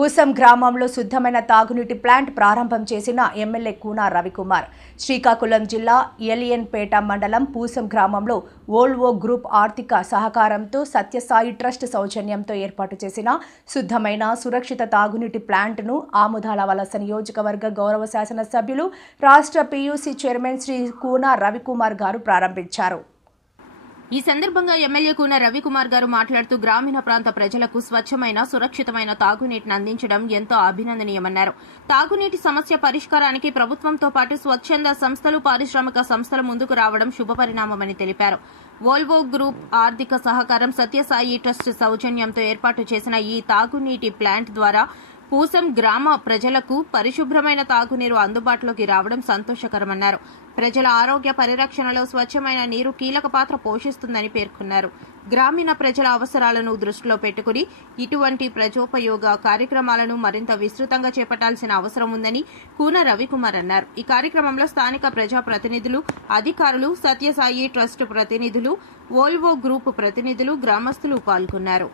పూసం గ్రామంలో శుద్ధమైన తాగునీటి ప్లాంట్ ప్రారంభం చేసిన ఎమ్మెల్యే కూన రవికుమార్. శ్రీకాకుళం జిల్లా ఎలియన్పేట మండలం పూసం గ్రామంలో వోల్వో గ్రూప్ ఆర్థిక సహకారంతో సత్యసాయి ట్రస్ట్ సౌజన్యంతో ఏర్పాటు చేసిన శుద్ధమైన సురక్షిత తాగునీటి ప్లాంట్ను ఆముదాల వలస నియోజకవర్గ గౌరవ శాసన సభ్యులు రాష్ట్ర పీయూసీ చైర్మన్ శ్రీ కూన రవికుమార్ గారు ప్రారంభించారు. ఈ సందర్భంగా ఎమ్మెల్యే కూన రవికుమార్ గారు మాట్లాడుతూ గ్రామీణ ప్రాంత ప్రజలకు స్వచ్ఛమైన సురక్షితమైన తాగునీటిని అందించడం ఎంతో అభినందనీయమన్నారు. తాగునీటి సమస్య పరిష్కారానికి ప్రభుత్వంతో పాటు స్వచ్ఛంద సంస్థలు, పారిశ్రామిక సంస్థలు ముందుకు రావడం శుభపరిణామమని తెలిపారు. వోల్వో గ్రూప్ ఆర్థిక సహకారం, సత్యసాయి ట్రస్ట్ సౌజన్యంతో ఏర్పాటు చేసిన ఈ తాగునీటి ప్లాంట్ ద్వారా పూసం గ్రామ ప్రజలకు పరిశుభ్రమైన తాగునీరు అందుబాటులోకి రావడం సంతోషకరమన్నారు. ప్రజల ఆరోగ్య పరిరక్షణలో స్వచ్ఛమైన నీరు కీలక పాత్ర పోషిస్తుందని పేర్కొన్నారు. గ్రామీణ ప్రజల అవసరాలను దృష్టిలో పెట్టుకుని ఇటువంటి ప్రజోపయోగ కార్యక్రమాలను మరింత విస్తృతంగా చేపట్టాల్సిన అవసరం ఉందని కూన రవికుమార్ అన్నారు. ఈ కార్యక్రమంలో స్థానిక ప్రజాప్రతినిధులు, అధికారులు, సత్యసాయి ట్రస్ట్ ప్రతినిధులు, వోల్వో గ్రూప్ ప్రతినిధులు, గ్రామస్తులు పాల్గొన్నారు.